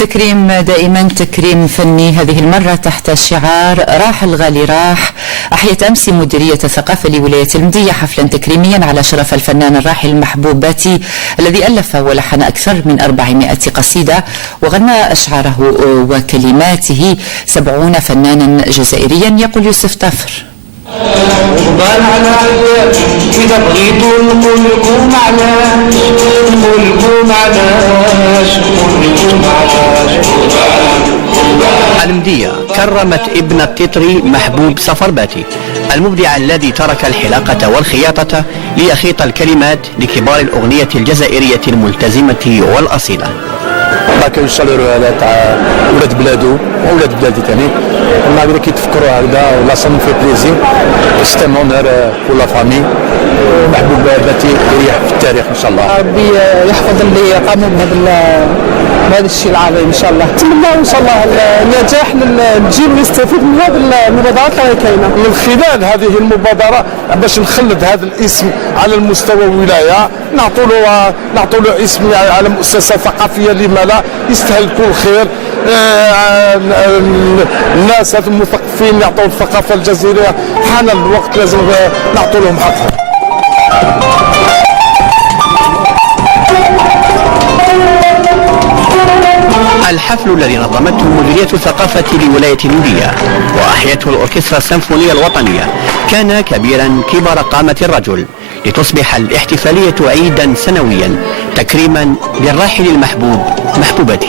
التكريم دائما تكريم فني، هذه المرة تحت شعار راح الغالي راح. أحيت أمس مديرية الثقافة لولاية المدية حفلا تكريميا على شرف الفنان الراحل المحبوب باتي الذي ألف ولحن أكثر من 400 قصيدة وغنى أشعاره وكلماته 70 فنانا جزائريا. يقول يوسف طافر: وقبال على إذا بغيتوا نقول لكم علاش، نقول لكم علاش، نقول لكم علاش. المدية كرمت ابن التتري محبوب صفرباتي المبدع الذي ترك الحلاقة والخياطة ليخيط الكلمات لكبار الأغنية الجزائرية الملتزمة والأصيلة. ما كاينش شالور تاع ولاد بلادو وولاد بلادي ثاني، ما غير كيتفكروا هكذا ولا صون في بليزير سيت ان اونور بور لا فامي. محبوب باتي يريح في التاريخ ان شاء الله. ربي يحفظ اللي قاموا بهذا الشيء العظيم ان شاء الله. نتمنى ان شاء الله النجاح للجيل ويستفيد من هذه المبادرات اللي كاينه. من خلال هذه المبادره باش نخلد هذا الاسم على المستوى الولايه، نعطوا له اسم على مؤسسه ثقافيه، لما لا؟ يستاهل كل خير. الناس هذو المثقفين يعطوا الثقافه الجزائريه، حان الوقت لازم نعطوا لهم حقهم. الحفل الذي نظمته مديرية الثقافة لولاية المدية وأحيته الأوركسترا السيمفونية الوطنية كان كبيرا كبر قامة الرجل، لتصبح الاحتفالية عيدا سنويا تكريما للراحل المحبوب محبوبته.